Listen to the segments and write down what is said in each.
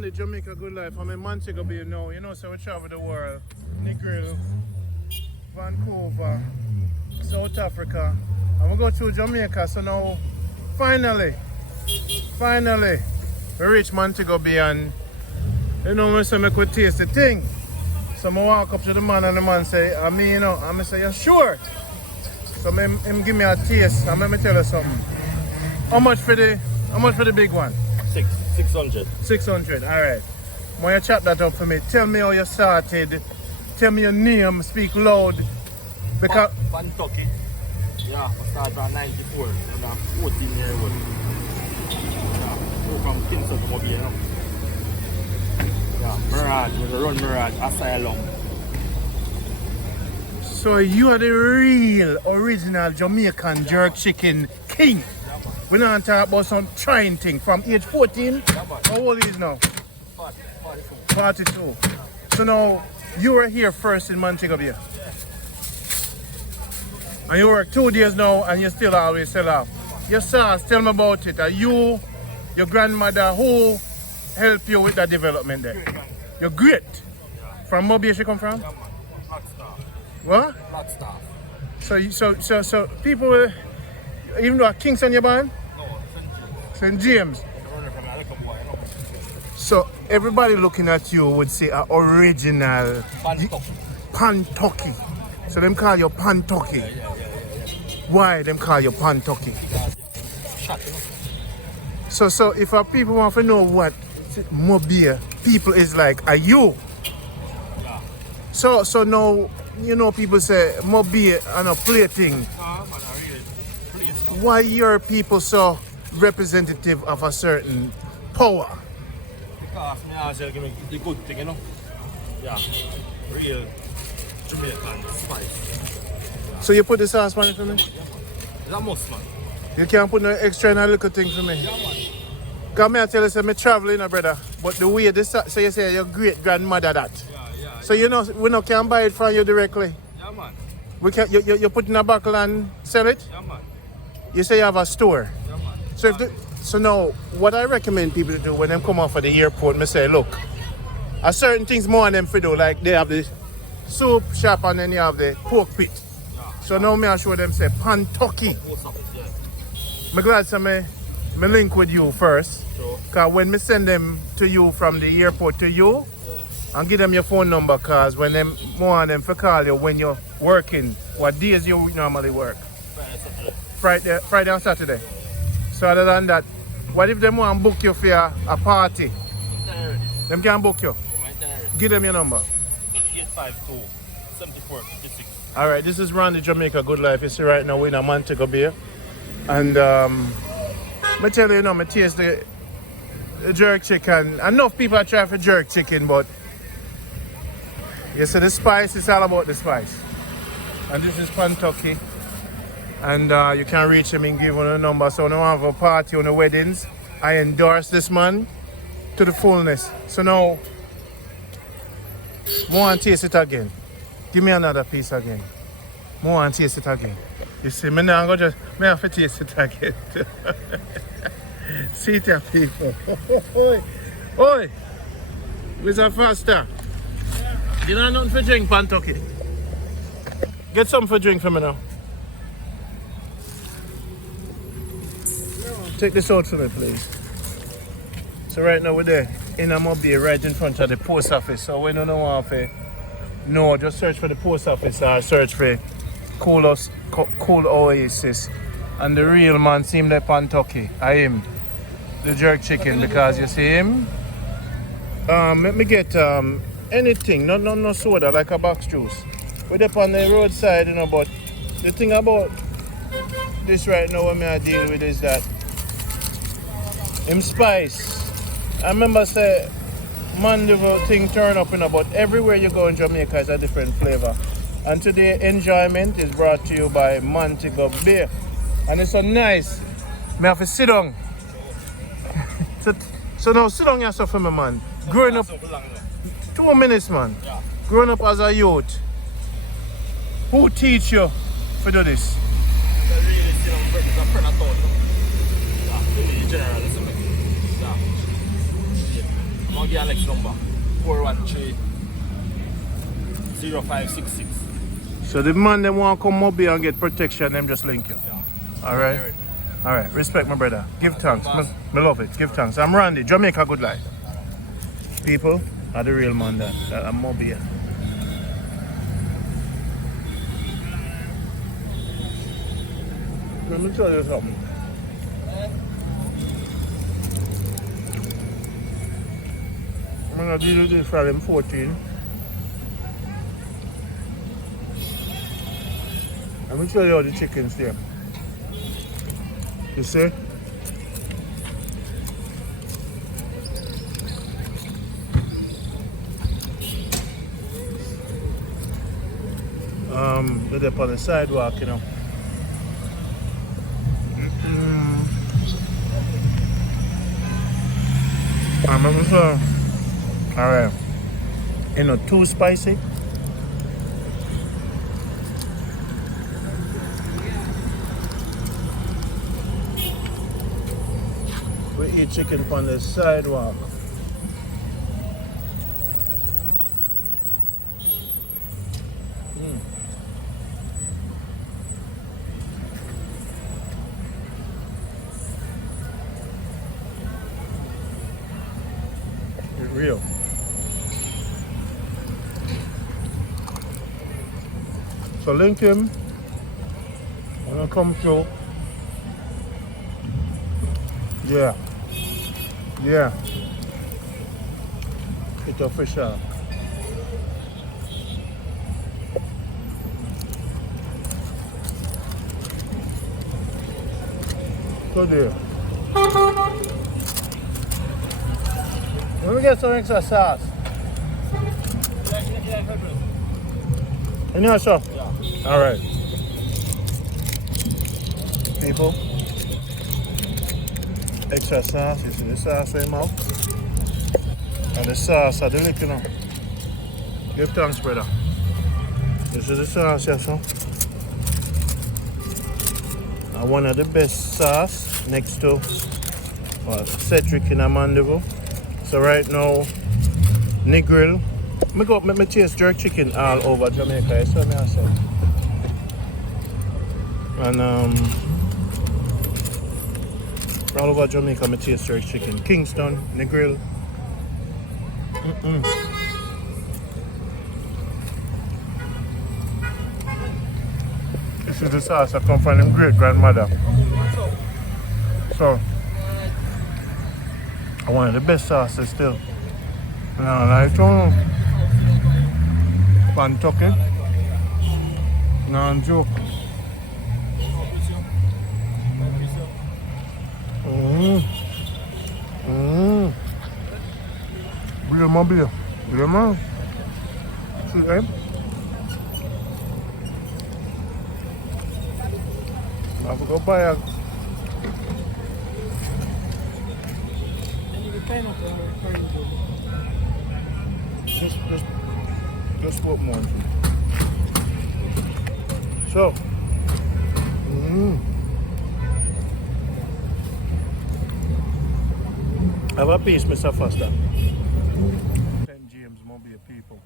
on the Jamaica Good Life. I'm in Montego Bay now. You know, so we travel the world. Negril, Vancouver, South Africa. And we go to Jamaica. So now, finally, we reach Montego Bay and you know, I say I could taste the thing. So I walk up to the man and the man say, I mean, you know, and I say, you sure? So him give me a taste and let me tell you something. How much for the big one? 600. 600, alright. When you chop that up for me, tell me how you started. Tell me your name, speak loud. Because PANtucky. Yeah, I started around 94. And I'm 14 years old. Yeah, so from Kingston to MoBay, you know. Yeah, Mirage, we run Mirage, Asylum. so you are the real original Jamaican jerk chicken king. We're not talking about some trying thing from age 14. How old is now? 42. So now you were here first in Montego Bay. And you work 2 days now and you still always sell out. Your sauce, tell me about it. Are you, your grandmother, who helped you with that development there? You're great. From MoBay she come from? What? So people, even though Kingston you're born? St. James. So everybody looking at you would say an original PANtucky. So them call you PANtucky. Why them call you PANtucky? So if our people want to know what MoBay people is like, are you? So now you know people say MoBay and a play thing. Why your people so representative of a certain power? Because me give me the good thing, you know. Yeah, real Jamaican spice. So you put the sauce on it for me? It's a must, man. You can't put no extra in a little thing for me? Yeah, man. Because me I tell you, say, me traveling, brother. But the way this, so you say your great grandmother that. Yeah. So you know, we no can buy it from you directly. Yeah, man. We can, you put in a buckle and sell it? Yeah, man. You say you have a store. Yeah, man. So so now, what I recommend people to do when they come off of the airport, me say, look, a certain things more on them for do, like they have the soup shop and then you have the pork pit. Yeah. So now me I show them say PANtucky. Yeah. I'm glad to me link with you first. Sure. Because when me send them to you from the airport to you, and give them your phone number, because when them more of them for call you when you're working, what days you normally work? Friday and Saturday. So other than that, what if them want to book you for a party? Them can book you. Give them your number. 852 7456. Alright, this is Randy Jamaica Good Life. You see right now we're in a Montego Bay. And I tell you, I taste the jerk chicken. Enough people are trying for jerk chicken, but you see the spice, it's all about the spice. And this is PANtucky. And you can reach him and give him a number. So now I have a party on the weddings. I endorse this man to the fullness. So now, I want to taste it again. Give me another piece again. I want to taste it again. You see, me now I have to taste it again. See it here, people. Oi! Where's that faster? You know nothing for drink, PANtucky? Get something for drink for me now. Take this out for me, please. So right now we're there in MoBay, right in front of the post office. So when you don't want to know, just search for the post office or search for Cool Oasis. And the real man seemed like PANtucky. I am the jerk chicken, because you see him. Let me get anything, no soda, like a box juice. We're up on the roadside, you know, but the thing about this right now what I deal with is that him spice. I remember say Mandeville thing turn up, you know, but everywhere you go in Jamaica is a different flavor. And today enjoyment is brought to you by Montego Bay. And it's so nice. I have to sit down. so now sit down yourself for me, man. Growing up 2 minutes, man. Growing up as a youth. Who teach you to do this? give you next number. 413-0566. So the man them want to come MoBay and get protection, them just link you. Yeah. Alright? Alright, respect my brother. Give thanks. Me love it. Give thanks. I'm Randy, Jamaica Good Life. People are the real man that I'm MoBay. Let me tell you something. I'm gonna do this for them 14. Let me show you all the chickens there. You see? They're up on the sidewalk, you know. I'm not sure. Alright. You know, too spicy. We eat chicken on the sidewalk. It's real. So link him when I come through. Yeah. Yeah. It's official. So there. Let me get some extra sauce. In your shop? Yeah. Alright. People. Extra sauce, you see the sauce right now? And the sauce, I do it, you know. Give thanks, brother. This is the sauce, yes, sir. And one of the best sauce next to CHECKEN in Mandeville. So right now, grill. I go up make me taste jerk chicken all over Jamaica, that's what I say. And all over Jamaica, I taste jerk chicken. Kingston, grill. This is the sauce that come from them great grandmother. So, one of the best sauces still. Now, like PANtucky. No joke. Real man, beer. Real man. See, eh? I have to go buy a. Just put more. So, have a piece, Mr. Foster. St. James, MoBay people.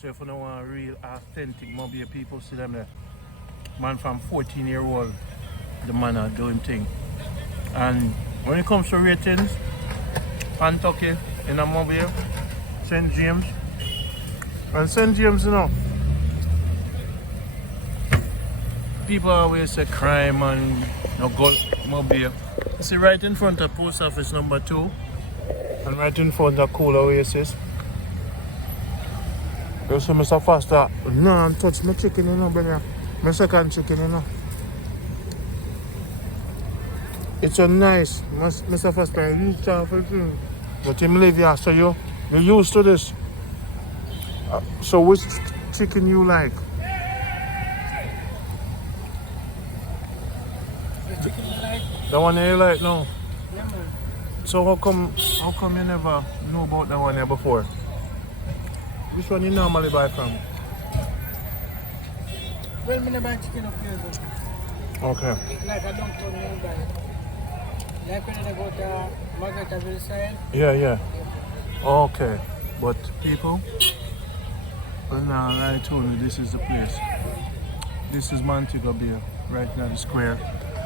So if you don't want real, authentic MoBay people, see them there. Man from 14-year-old, the man are doing thing. And when it comes to ratings, PANtucky in a MoBay, St. James. And St. James, you know, people always say crime and go MoBay. You see right in front of post office number 2 and right in front of cool Oasis. You see Mr. Foster, no, I'm touch my chicken, you know, brother. My second chicken, you know. It's so nice. Mr. Foster, you reach out for everything. But him live here, so you're used to this. So which chicken you like? The chicken you like? The one you like now? Yeah, man. So how come you never know about that one here before? Which one you normally buy from? Well, I never buy chicken up here though. Okay. Like I don't know nearby. Like when I go to Margaretaville side. Yeah. Okay, but people, well now I told you this is the place. This is Montego Bay, right now the square.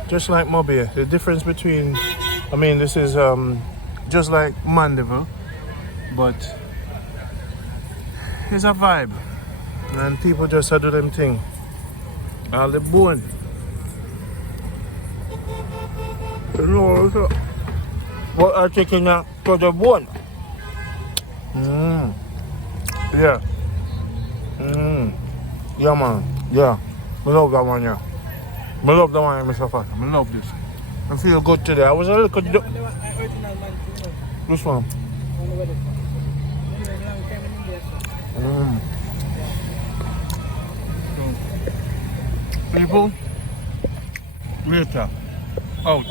Just like MoBay. The difference between, I mean this is just like Mandeville, but it's a vibe. And people just do them thing. All the bone. You know, what are taking to the bone? Yeah. Yeah, man. Yeah. I love that one, yeah. I love that one, Mr. Fat. I love this. I feel good today. I was a little... Original man, you know. This one. On the wedding. Anyway, long time in India, so. People, later. Out.